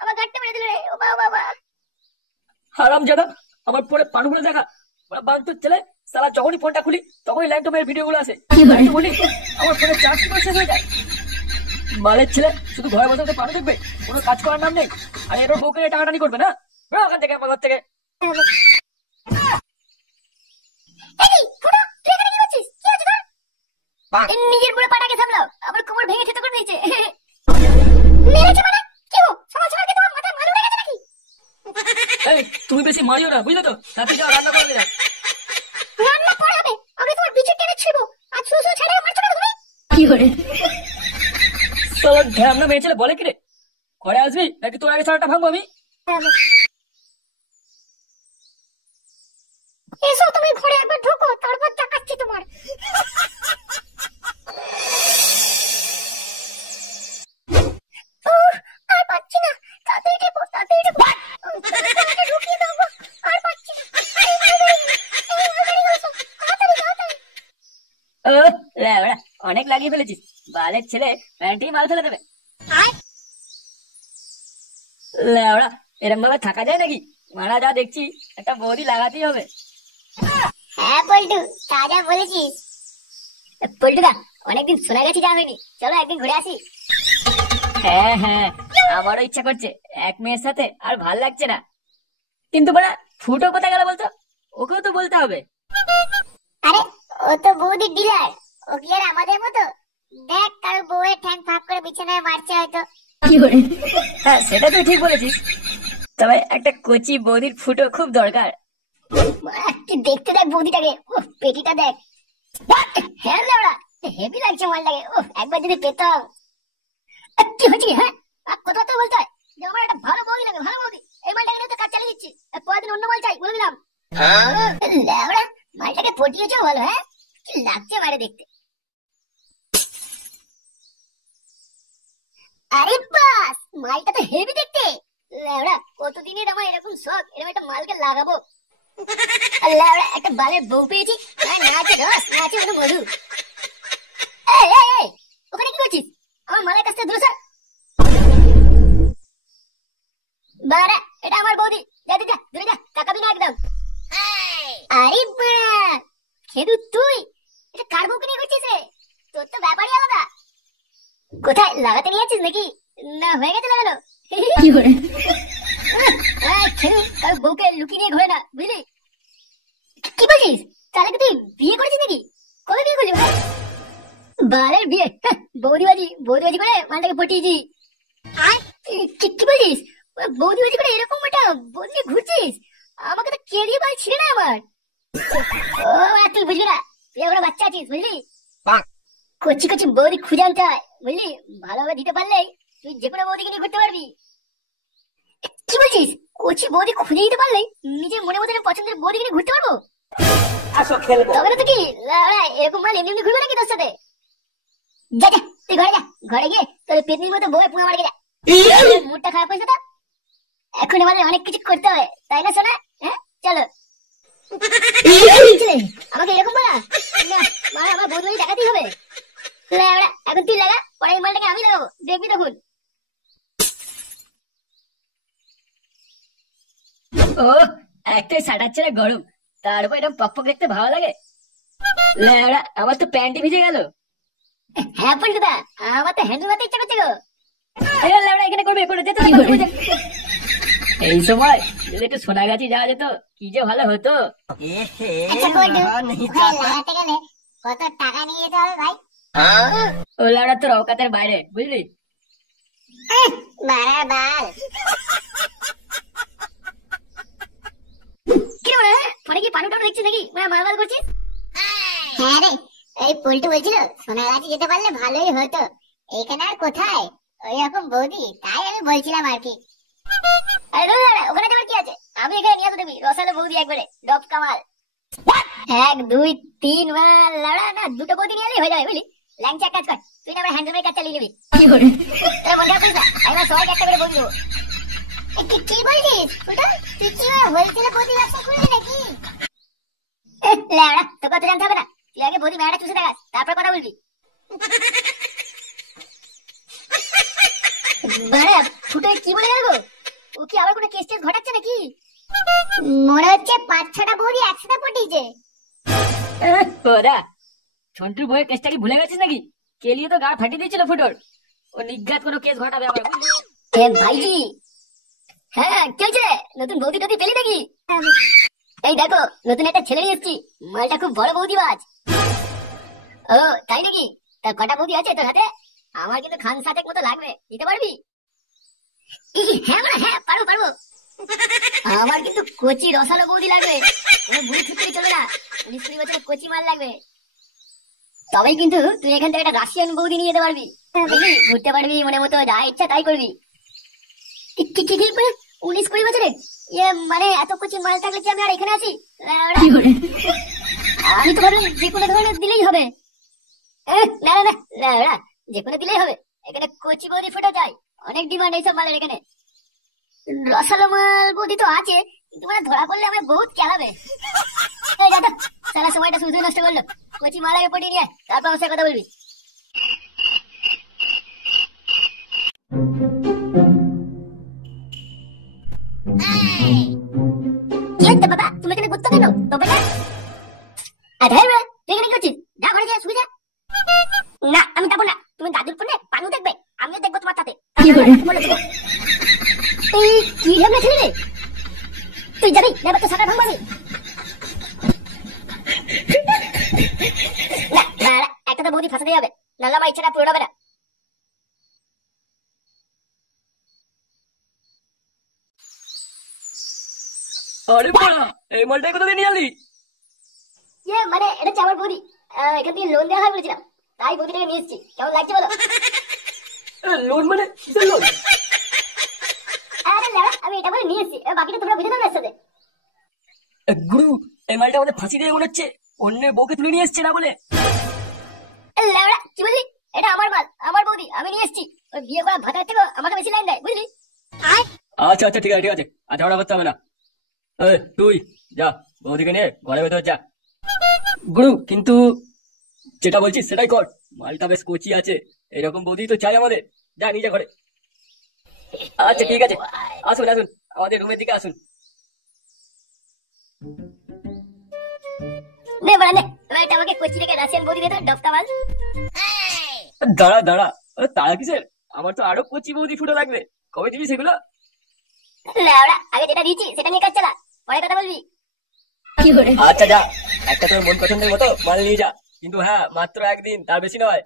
আমার গাড়টা মেরে দিল রে। ও বাবা হারামজাদা, আমার পরে পানু বলে দেখা বান্তুর ছেলে। সালা যখনই ফোনটা খুলি তখনই ল্যাংটমের ভিডিও গুলো আসে। আমি বলি আমার ফোনে চার্জ কি করে শেষ হয়ে যায়। মালের ছেলে শুধু ঘরে বসে বসে পানু দেখবে, কোনো কাজ করার নাম নেই। আর এর বউকে নিয়ে টানাটানি করবে না। বেরো ওখান থেকে, আমার ঘর থেকে। নিজের পুরো পাটাকে সামলাও, আমার কোমর ভেঙে থেতো করে দিয়েছে। এই তুমি বেশি মারিও না, বুঝলে তো? রাতে যাও রান্না করে যাও। রান্না পরে হবে, আমি তোমার বিচে টেনে ছিড়বো। আর সুসু ছেড়ে মারছো না তুমি? কি করে? সালা ঢ্যামনা মেয়ে ছেলে বলে কি রে? ঘরে আসবি নাকি তোর আগে ছাড়াটা ভাঙবো আমি? এসো তুমি ঘরে একবার ঢোকো, তারপর দেখাচ্ছি তোমার। আর পাচ্ছি না, তাড়াতাড়ি ঢোকো, তাড়াতাড়ি ঢোকো। ঢুকিয়ে দাও গো, আর পাচ্ছি না। অনেক লাগিয়ে ফেলেছিস, বালের ছেলে। প্যান্টেই মাল ফেলে দেবে। লেওড়া, এরম ভাবে থাকা যায় নাকি? মারা যা দেখছি, একটা বৌদি লাগাতেই হবে। হ্যাঁ পল্টু, তাজা বলেছিস। পল্টুদা, অনেকদিন শোনা গেছে যা হয়নি, চলো একদিন ঘুরে আসি। হ্যাঁ হ্যাঁ, আমারও ইচ্ছা করছে। এক মেয়ের সাথে আর ভাল লাগছে না। কিন্তু বড়া ফুটো কোথায় গেল বলতো? ওকেও তো বলতে হবে। আরে ও তো বৌদির ডিলার, ও কি আর আমাদের মতো? দেখ কারো বউয়ের ঠ্যাং ফাঁক করে বিছানায় মারছে হয়তো। হ্যাঁ, সেটা তুই ঠিক বলেছিস। তবে একটা কচি বৌদির ফুটো খুব দরকার। তুই দেখতে দেখ বৌদিটাকে, পেটিটা দেখ। হ্যাঁ লেওড়া, হেভি লাগছে মালটাকে। একবার যদি পেতাম। কি হয়েছে? হ্যাঁ, কথা তো বলতে হয় যে আমার একটা ভালো বৌদি লাগে, ভালো বৌদি। এই মালটাকে নিয়ে তো কাজ চালিয়ে দিচ্ছি, পরের অন্য মাল চাই বলে দিলাম। লেওড়া, মালটাকে পটিয়েছো ভালো। হ্যাঁ, কি লাগছে বাইরে দেখতে। আরে বাস, মালটা তো হেভি দেখতে। লেওড়া, কতদিনের আমার এরকম শখ, এরকম একটা মালকে লাগাবো। লেওড়া, একটা বালের বউ পেয়েছি। না আছে রস, না আছে কোনো মধু। এই, ওখানে কি করছিস? আমার মালের কাছ থেকে দূরে সর। বাড়া, এটা আমার বৌদি। যা যা, দূরে যা, তাকাবি না একদম। আরে বাড়া, খেদু তুই এটা কার বউকে নিয়ে করছিস রে? তোর তো ব্যাপারই আলাদা। কোথায় লাগাতে নিয়ে যাচ্ছিস নাকি? না হয়ে গেছে লাগানো। কি করে? খেদু কার বউকে লুকিয়ে নিয়ে ঘোরে না, বুঝলি? কি বলছিস? তাহলে কি তুই বিয়ে করেছিস নাকি? কবে বিয়ে করলি? বালের বিয়ে, বৌদিবাজি করে মালটাকে পটিয়েছি। কি বলছিস? বৌদিবাজি করে এরকম একটা বৌদি ঘুরছিস? আমাকে তো কেড়িয়ে বাল ছিঁড়ে না আমার। ও তুই বুঝবি না, তুই এখন বাচ্চা আছিস, বুঝলি? কচি কচি বৌদি খুঁজে আনতে হয়, বুঝলি? ভালোভাবে দিতে পারলেই তুই যে কোনো বৌদিকে নিয়ে ঘুরতে পারবি। কি বলছিস? কচি বৌদি খুঁজে দিতে পারলেই নিজের মনে মতো পছন্দের বৌদিকে নিয়ে ঘুরতে পারবো? আসো খেলবো। তবে তো কি এরকম মাল এমনি ঘুরবে নাকি তোর সাথে? যা যা, তুই ঘরে যা। ঘরে গিয়ে তোর পেতনির মতো বউয়ে পুঙা মারকে যা। মুডটা খারাপ হয়েছে তো? এখন আমাদের অনেক কিছু করতে হবে, তাই না সোনা? হ্যাঁ, চলো। আমাকে এরকম বলা না, মার আমার বৌদি দেখাতেই হবে। এখন তুই লাগা, পরে এই মালটাকে আমি লাগাবো, দেখবি তখন। ও, একটাই সাটার ছেলে গরম, তার উপর এরকম পক পক দেখতে ভালো লাগে। লেওড়া, আমার তো প্যান্টি ভিজে গেল। হ্যাঁ পল্টুদা, আমার তো হ্যান্ডেল মারতে ইচ্ছা করছে গো। লেওড়া, এখানে করবে করে যেতে হবে। এই সময় যদি একটু সোনাগাছি যাওয়া যেত, কি যে ভালো হতো। আচ্ছা পল্টু, ওখানে লাগাতে গেলে কত টাকা নিয়ে যেতে হবে ভাই? ও লেওড়া, তোর অকাতের বাইরে, বুঝলি? বাড়ার বাল। কি রে ফোনে কি পানু টানু দেখছিস নাকি? মাল করছিস? হ্যাঁ রে, এই পল্টু বলছিল সোনাগাছি যেতে পারলে ভালোই হতো। এইখানে আর কোথায় ওই রকম বৌদি, তাই আমি বলছিলাম আর কি। আরে ওখানে যাবার কি আছে? আমি এখানে নিয়ে আসবো, দেখবি রসালো বৌদি একবারে ডব কামাল। 1 2 3 মাল লড়া না, দুটো বৌদি নিয়ে এলেই হয়ে যাবে, বুঝলি? ল্যাংচা কাজ কর, তুই না আমার হ্যান্ডেল কাজ চালিয়ে যাবি। কি করে? তোর মধ্যে পয়সা, আমি সবাইকে একটা করে বৌদি দেবো। কি বলছিস? তুই কি হোলসেলে বৌদি ব্যবসা করলি নাকি? লেওড়া, তোকে তো জানতে হবে না। তুই আগে বৌদি মেয়াটা চুষে দেখাস, তারপর কথা বলবি। মানে ফুটো কি বলে গেল গো? ও কি আবার কোনো কেস টেস ঘটাচ্ছে নাকি? মনে হচ্ছে 5-6টা বৌদি একসাথে পটিয়েছে। ওরা সন্টুর বইয়ের কেসটা কি ভুলে গেছিস নাকি? কেলিয়ে তো গা ফাটিয়ে দিয়েছিল ফুটোর। ও নিজ্ঞাত কোনো কেস ঘটাবে আবার, বুঝলি? ভাইজি, হ্যাঁ কি হয়েছে? নতুন বৌদি টদি পেলি নাকি? এই দেখো নতুন একটা ছেলে নিয়ে এসেছি, মালটা খুব বড় বৌদিবাজ। ও তাই নাকি? তা কটা বৌদি আছে তোর হাতে? আমার কিন্তু খান সাতেক মতো লাগবে, দিতে পারবি? হ্যাঁ মানে হ্যাঁ, পারবো পারবো। আমার কিন্তু কচি রসালো বৌদি লাগবে, বুড়ি ছুটি চলবে না, 19-20 বছরের কচি মাল লাগবে। তবেই কিন্তু তুই এখান থেকে একটা রাশিয়ান বৌদি নিয়ে যেতে পারবি, বুঝলি? ঘুরতে পারবি মনে মতো, যা ইচ্ছা তাই করবি। 19-20 বছরের মানে এত কচি মাল থাকলে কি আমি আর এখানে আছি? আমি তো ভাবলাম যে কোনো ধরনের দিলেই হবে। না না না না, যে কোনো দিলেই হবে। এখানে কচি বৌদি ফুটো চাই, অনেক ডিমান্ড এইসব মালের এখানে। রসালো মাল বৌদি তো আছে, কিন্তু মানে ধরা পড়লে আমার বহুত খেলাবে। সারা সময়টা শুধু নষ্ট করলো। কচি মাল আগে পটিয়ে নিয়ে তারপর আমার সাথে কথা বলবি। কি হচ্ছে বাবা, তুমি এখানে ঘুরতে কেন? তবে না তুই এখানে কি করছিস? যা ঘরে যা, শুয়ে যা। না আমি যাবো না, তুমি দাদুর ফোনে পানু দেখবে, আমিও দেখবো তোমার সাথে। তুই কি ভাবনা ছিলি রে? তুই যাবি না তো সাটা ভাঙবি? না না, একটা তো বৌদি ফাঁসাতেই হবে, নাহলে আমার ইচ্ছাটা পুরো হবে না। আরে বড়া, এই মালটাই কোথা দিয়ে নিয়ে আনলি? মানে এটা হচ্ছে আমার বৌদি, এখান থেকে লোন দেওয়া হয় বলেছিলাম, তাই বৌদিটাকে নিয়ে এসেছি। কেমন লাগছে বলো? লোন মানে কিসের লোন? আরে লেওড়া, আমি এটা বলে নিয়ে এসেছি, এবার বাকিটা তোমরা বুঝে নাও এর সাথে। গুরু, এই মালটা আমাদের ফাঁসি দিয়ে মনে হচ্ছে অন্যের বউকে তুলে নিয়ে এসছে না বলে। লেওড়া কি বললি? এটা আমার মাল, আমার বৌদি, আমি নিয়ে এসেছি। ওই বিয়ে করা ভাতার থেকে আমাকে বেশি লাইন দেয়, বুঝলি? আচ্ছা আচ্ছা, ঠিক আছে ঠিক আছে, আচ্ছা ওরা করতে হবে না। তুই যা, বৌদিকে নিয়ে ঘরে ভেতর যা। গুরু কিন্তু যেটা বলছিস সেটাই কর, মালটা বেশ কচি আছে, এরকম বৌদি তো চাই আমাদের। যা নিজে ঘরে। আচ্ছা ঠিক আছে, আসুন আসুন, আমাদের রুমের দিকে আসুন। নে বড়া নে, এবার এটা আমাকে কোচি রেখে রাশিয়ান বৌদি দে তো, ডফকা মাল। দাঁড়া দাঁড়া, তারা কিসের? আমার তো আরো কচি বৌদি ফুটো লাগবে, কবে দিবি সেগুলো? লেওড়া, আগে যেটা দিয়েছি সেটা নিয়ে কাজ চালা, পরে কথা বলবি। আচ্ছা যা, একটা তোর মন পছন্দের মতো মাল নিয়ে যা, কিন্তু হ্যাঁ মাত্র একদিন, তার বেশি নয়।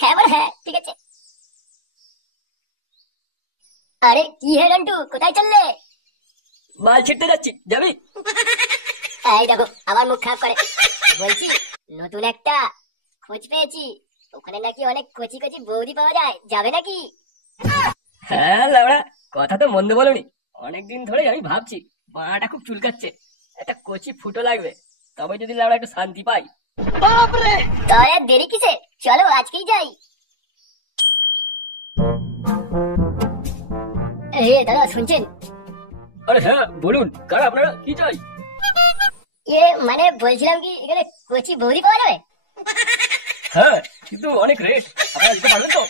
হ্যাঁ বড় হ্যাঁ, ঠিক আছে। আরে কি হে রন্টু, কোথায় চললে? মাল ছিটতে যাচ্ছি, যাবি? এই দেখো আবার মুখ খারাপ করে। বলছি নতুন একটা খোঁজ পেয়েছি, ওখানে নাকি অনেক কচি কচি বৌদি পাওয়া যায়, যাবে নাকি? হ্যাঁ লাউড়া, কথা তো মন্দ বলনি। অনেকদিন ধরে আমি ভাবছি মাটা খুব চুলকাচ্ছে, একটা কচি ফুটো লাগবে, তবে যদি লাউড়া একটু শান্তি পাই। তাহলে দেরি কিসে, চলো আজকেই যাই। দাদা শুনছেন? আরে হ্যাঁ বলুন, কারা আপনারা, কি চাই? মানে বলছিলাম কি এখানে কচি বৌদি পাওয়া যাবে? হ্যাঁ কিন্তু অনেক রেট, আপনারা দিতে পারবেন তো?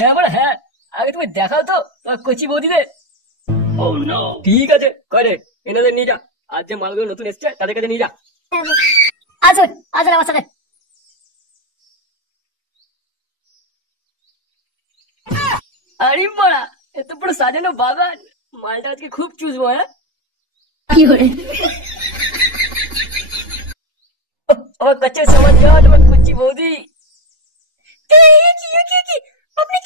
হ্যাঁ বলে হ্যাঁ, আগে তুমি দেখাও তো তোমার কচি বৌদিদের। ঠিক আছে, করে এনাদের নিয়ে যা, আর যে মালগুলো নতুন এসছে তাদের কাছে নিয়ে যা। আসুন আসুন আমার সাথে। আরে বড়া, এত পুরো সাজানো বাগান, মালটা আজকে খুব চুষবো। হ্যাঁ আমার কাছে সমাজ যাওয়া, তোমার কুচি বৌদি। আপনি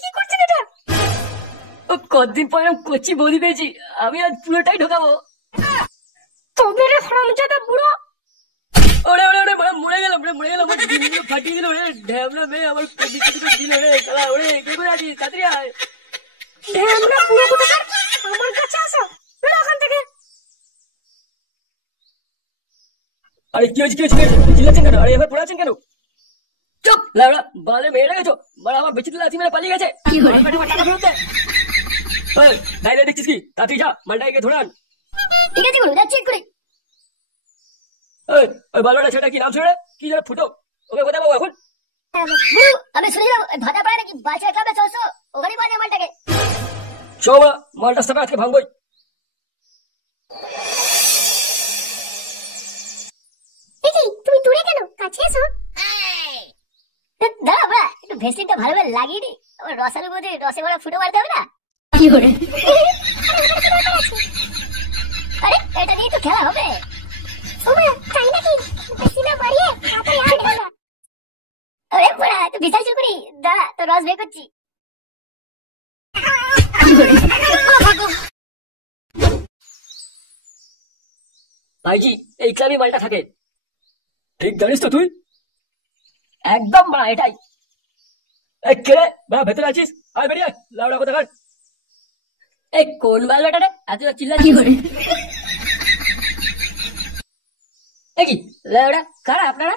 কি করছেন এটা? কতদিন পর কচি বৌদি পেয়েছি, আমি আজ পুরোটাই ঢোকাবো। তোদের হারামজাদা বুড়ো। ওরে ওরে ওরে, মরে গেলাম রে, মরে গেলাম, আমার দিনগুলো ফাটিয়ে দিল রে, ঢ্যাবলা মেয়ে আমার কচি দিল রে, শালা ওরে কে করে আছিস, তাড়াতাড়ি আয়। ঢ্যাবলা বুড়ো কোথাকার, আমার কাছে আসো, বেরো ওখান থেকে। আরে কি হয়েছে, কি হয়েছে, চিল্লাচ্ছেন কেন? আরে এবার পড়ে আছেন কেন? চুপ লাউড়া, বালে মেরে গেছো, বাড়া আমার বেঁচে দিলে আছি মেরে পালিয়ে গেছে। টাকা ফেরত দে। দাইলে দেখছিস কি, তাড়াতাড়ি যা, মালটাকে ধরে আন। ঠিক আছে গুরু, যাচ্ছি এক্ষুনি। ওই বালোটা ছেলেটা কি নাম ছেড়ে, কি যেন ফুটো, ওকে কোথায় পাবো এখন? আমি শুনেছিলাম ভাতা পায় নাকি বাচ্চা ক্লাবে 600 ওখানেই পাওয়া যায় মালটাকে। চল বাড়া, মালটা সাথে আজকে ভাঙবই। তুমি দূরে কেন, কাছে এসো। দাঁড়া বাড়া, একটু ভেসলিনটা ভালোভাবে লাগিয়ে নি, আমার রসালো বৌদি রসে ভরা ফুটো মারতে হবে না। আরে এটা দিয়ে তো খেলা হবে। তাই নাকি? আরে বড়া তুই বিশাল চুকুরি, দাঁড়া তোর রস বের করছি। ভাইজি এই ক্লাবে মালটা থাকে। ঠিক জানিস তো তুই? একদম বাড়া এটাই। এই কে রে বাড়া, ভেতরে আছিস? আয় বেরিয়ে আয়, লাউড়া কথা কাট। এই কোন বালটা রে এত চিল্লাচ্ছিস? এই কি লাউড়া কারা আপনারা?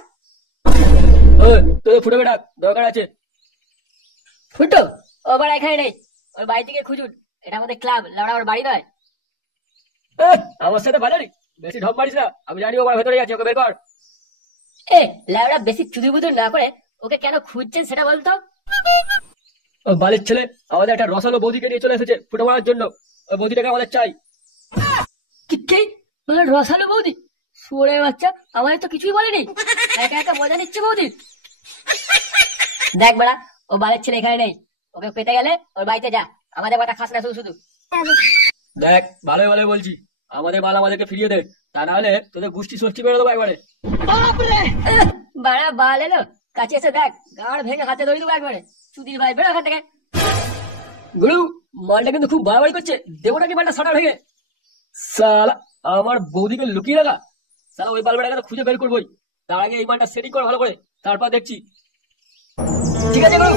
ওই তোদের ফুটো বেটা দরকার আছে। ফুটো ও বাড়া এখানে নেই, ওর বাড়ি থেকে খুঁজুন। এটা আমাদের ক্লাব, লাউড়া ওর বাড়ি নয়। আমার সাথে বাজারি বেশি ঢপ মারিস না, আমি জানি ও আমার ভেতরে আছে, ওকে বের কর। এ লাউড়া বেশি চুদি বুদুর না করে ওকে কেন খুঁজছেন সেটা বলতো। ও বালির ছেলে আমাদের একটা রসালো বৌদিকে নিয়ে চলে এসেছে ফুটো মারার জন্য, ওই বৌদিটাকে আমাদের চাই। কি রসালো বৌদি? শুয়োরে বাচ্চা, আমাদের তো কিছুই বলেনি, একা একা মজা নিচ্ছে বৌদি। দেখ বড়া, ও বালের ছেলে এখানে নেই, ওকে পেতে গেলে ওর বাড়িতে যা, আমাদের কথা খাস না শুধু শুধু। দেখ ভালো ভালো বলছি, আমাদের বাল আমাদেরকে ফিরিয়ে দে, তা না হলে তোদের গোষ্ঠী ষষ্ঠী বেরো দেবো একবারে। বাড়া বাল এলো, কাছে এসে দেখ, গাঁড় ভেঙে হাতে ধরে দেবো একবারে। চুদির ভাই বেরো এখান থেকে। গুরু মালটা কিন্তু খুব বাড়াবাড়ি করছে, দেবো নাকি মালটা সাটা ভেঙে? সালা আমার বৌদিকে লুকিয়ে রাখা, সালা ওই বালবাটাকে খুঁজে বের করবোই, তার আগে এই মালটা সেটিং কর ভালো করে, তারপর দেখছি। ঠিক আছে গুরু।